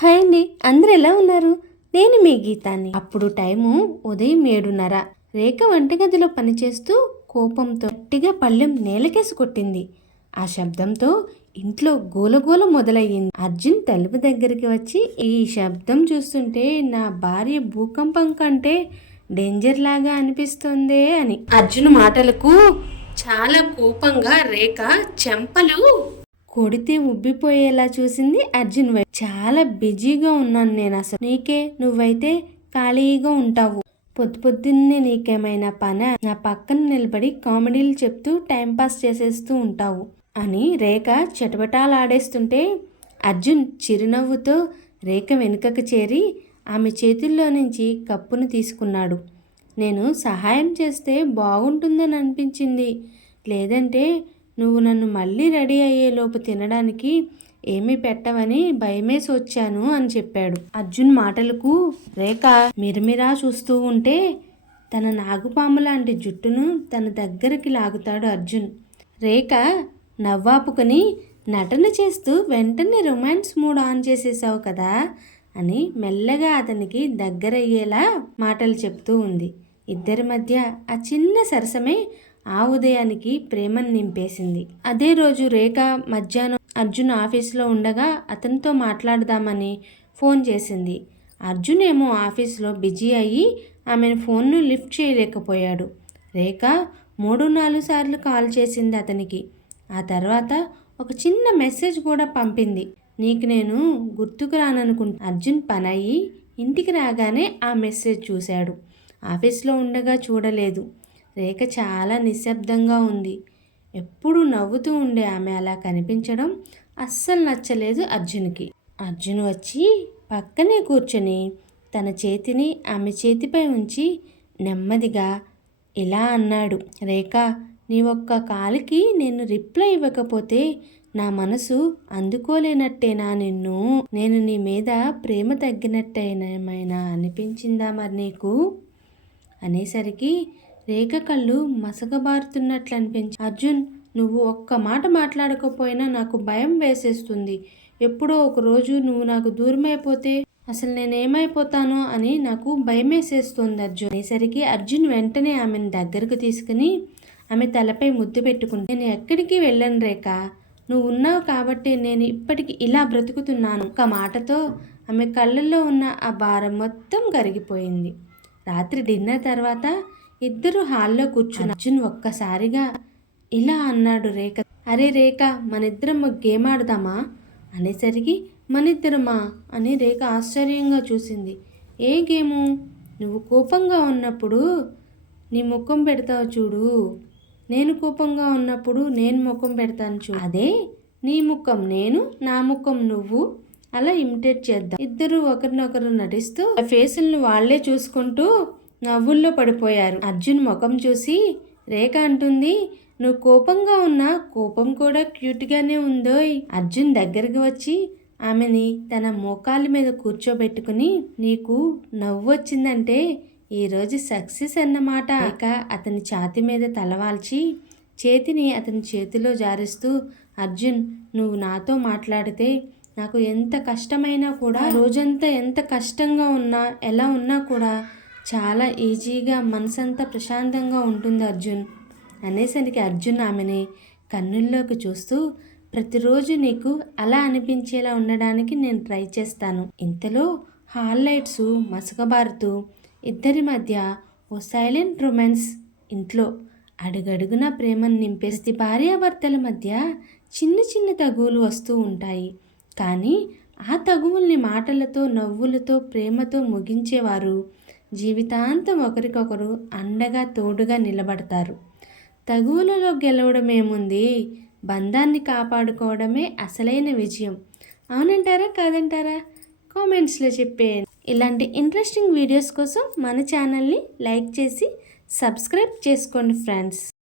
Hi అండి అందరు ఎలా ఉన్నారు? నేను మీ గీతాన్ని అప్పుడు టైము ఉదయం ఏడున్నర. రేఖ వంటగదిలో పనిచేస్తూ కోపంతో గట్టిగా పళ్ళెం నేలకేసి కొట్టింది. ఆ శబ్దంతో ఇంట్లో గోలగోల మొదలయ్యింది. అర్జున్ తలుపు దగ్గరికి వచ్చి ఈ శబ్దం చూస్తుంటే నా భార్య భూకంపం కంటే డేంజర్ లాగా అనిపిస్తుందే అని. అర్జున్ మాటలకు చాలా కోపంగా రేఖ చెంపలు కొడితే ఉబ్బిపోయేలా చూసింది అర్జున్ వైపు. చాలా బిజీగా ఉన్నాను నేను అసలు. నీకే నువ్వైతే ఖాళీగా ఉంటావు. పొద్దు పొద్దున్నే నీకేమైనా పన? నా పక్కన నిలబడి కామెడీలు చెప్తూ టైంపాస్ చేసేస్తూ ఉంటావు అని రేఖ చటపటాలాడేస్తుంటే అర్జున్ చిరునవ్వుతో రేఖ వెనుకకు చేరి ఆమె చేతుల్లో నుంచి కప్పును తీసుకున్నాడు. నేను సహాయం చేస్తే బాగుంటుందని అనిపించింది. లేదంటే నువ్వు నన్ను మళ్ళీ రెడీ అయ్యేలోపు తినడానికి ఏమీ పెట్టవని భయమేసి వచ్చాను అని చెప్పాడు. అర్జున్ మాటలకు రేఖ మిరమిరా చూస్తూ ఉంటే తన నాగుపాము లాంటి జుట్టును తన దగ్గరికి లాగుతాడు అర్జున్. రేఖ నవ్వాపుకొని నటన చేస్తూ వెంటనే రొమాన్స్ మూడ్ ఆన్ చేసేసావు కదా అని మెల్లగా అతనికి దగ్గరయ్యేలా మాటలు చెప్తూ ఉంది. ఇద్దరి మధ్య ఆ చిన్న సరసమే ఆ ఉదయానికి ప్రేమను నింపేసింది. అదే రోజు రేఖ మధ్యాహ్నం అర్జున్ ఆఫీస్లో ఉండగా అతనితో మాట్లాడదామని ఫోన్ చేసింది. అర్జున్ ఏమో ఆఫీస్లో బిజీ అయ్యి ఆమెను ఫోన్ను లిఫ్ట్ చేయలేకపోయాడు. రేఖ మూడు నాలుగు సార్లు కాల్ చేసింది అతనికి. ఆ తర్వాత ఒక చిన్న మెసేజ్ కూడా పంపింది. నీకు నేను గుర్తుకు రాననుకుంటా అర్జున్ పని అయ్యి ఇంటికి రాగానే ఆ మెసేజ్ చూశాడు. ఆఫీస్లో ఉండగా చూడలేదు. రేఖ చాలా నిశ్శబ్దంగా ఉంది. ఎప్పుడూ నవ్వుతూ ఉండే ఆమె అలా కనిపించడం అస్సలు నచ్చలేదు అర్జున్కి. అర్జున్ వచ్చి పక్కనే కూర్చొని తన చేతిని ఆమె చేతిపై ఉంచి నెమ్మదిగా ఇలా అన్నాడు రేఖ నీ ఒక్క కాలికి నేను రిప్లై ఇవ్వకపోతే నా మనసు అందుకోలేనట్టేనా నిన్ను? నేను నీ మీద ప్రేమ తగ్గినట్టేనేమైనా అనిపించిందా మరి నీకు? అనేసరికి రేఖ కళ్ళు మసకబారుతున్నట్లు అనిపించి అర్జున్ నువ్వు ఒక్క మాట మాట్లాడకపోయినా నాకు భయం వేసేస్తుంది. ఎప్పుడో ఒక రోజు నువ్వు నాకు దూరమైపోతే అసలు నేనేమైపోతానో అని నాకు భయమేసేస్తుంది అర్జున్. అనేసరికి అర్జున్ వెంటనే ఆమెను దగ్గరకు తీసుకుని ఆమె తలపై ముద్దు పెట్టుకుంటే నేను ఎక్కడికి వెళ్ళను రేఖ. నువ్వు ఉన్నావు కాబట్టి నేను ఇప్పటికి ఇలా బ్రతుకుతున్నాను. ఒక మాటతో ఆమె కళ్ళల్లో ఉన్న ఆ భారం మొత్తం కరిగిపోయింది. రాత్రి డిన్నర్ తర్వాత ఇద్దరు హాల్లో కూర్చుని అర్జున్ ఒక్కసారిగా ఇలా అన్నాడు రేఖ. అరే రేఖ మనిద్దరం గేమ్ ఆడదామా? అనేసరికి మనిద్దరమా? అని రేఖ ఆశ్చర్యంగా చూసింది. ఏ గేము? నువ్వు కోపంగా ఉన్నప్పుడు నీ ముఖం పెడతావు చూడు. నేను కోపంగా ఉన్నప్పుడు నేను ముఖం పెడతాను చూడు. అదే నీ ముఖం నేను నా ముఖం నువ్వు అలా ఇమిటేట్ చేద్దాం. ఇద్దరు ఒకరినొకరు నటిస్తూ ఫేసులను వాళ్ళే చూసుకుంటూ నవ్వుల్లో పడిపోయారు. అర్జున్ ముఖం చూసి రేఖ అంటుంది నువ్వు కోపంగా ఉన్నా కోపం కూడా క్యూట్గానే ఉందోయ్. అర్జున్ దగ్గరికి వచ్చి ఆమెని తన మోకాల మీద కూర్చోబెట్టుకుని నీకు నవ్వు వచ్చిందంటే ఈరోజు సక్సెస్ అన్నమాట. ఇక అతని ఛాతి మీద తలవాల్చి చేతిని అతని చేతిలో జారిస్తూ అర్జున్ నువ్వు నాతో మాట్లాడితే నాకు ఎంత కష్టమైనా కూడా రోజంతా ఎంత కష్టంగా ఉన్నా ఎలా ఉన్నా కూడా చాలా ఈజీగా మనసంతా ప్రశాంతంగా ఉంటుంది అర్జున్. అనేసరికి అర్జున్ ఆమెని కన్నుల్లోకి చూస్తూ ప్రతిరోజు నీకు అలా అనిపించేలా ఉండడానికి నేను ట్రై చేస్తాను. ఇంతలో హాల్ లైట్స్ మసకబారుతూ ఇద్దరి మధ్య ఓ సైలెంట్ రొమాన్స్ ఇంట్లో అడుగడుగున ప్రేమను నింపేస్తే భార్యాభర్తల మధ్య చిన్న చిన్న తగువులు వస్తూ ఉంటాయి. కానీ ఆ తగువుల్ని మాటలతో నవ్వులతో ప్రేమతో ముగించేవారు జీవితాంతం ఒకరికొకరు అండగా తోడుగా నిలబడతారు. తగువులలో గెలవడం ఏముంది బంధాన్ని కాపాడుకోవడమే అసలైన విజయం. అవునంటారా కాదంటారా? కామెంట్స్లో చెప్పేయండి. ఇలాంటి ఇంట్రెస్టింగ్ వీడియోస్ కోసం మన ఛానల్ని లైక్ చేసి సబ్స్క్రైబ్ చేసుకోండి ఫ్రెండ్స్.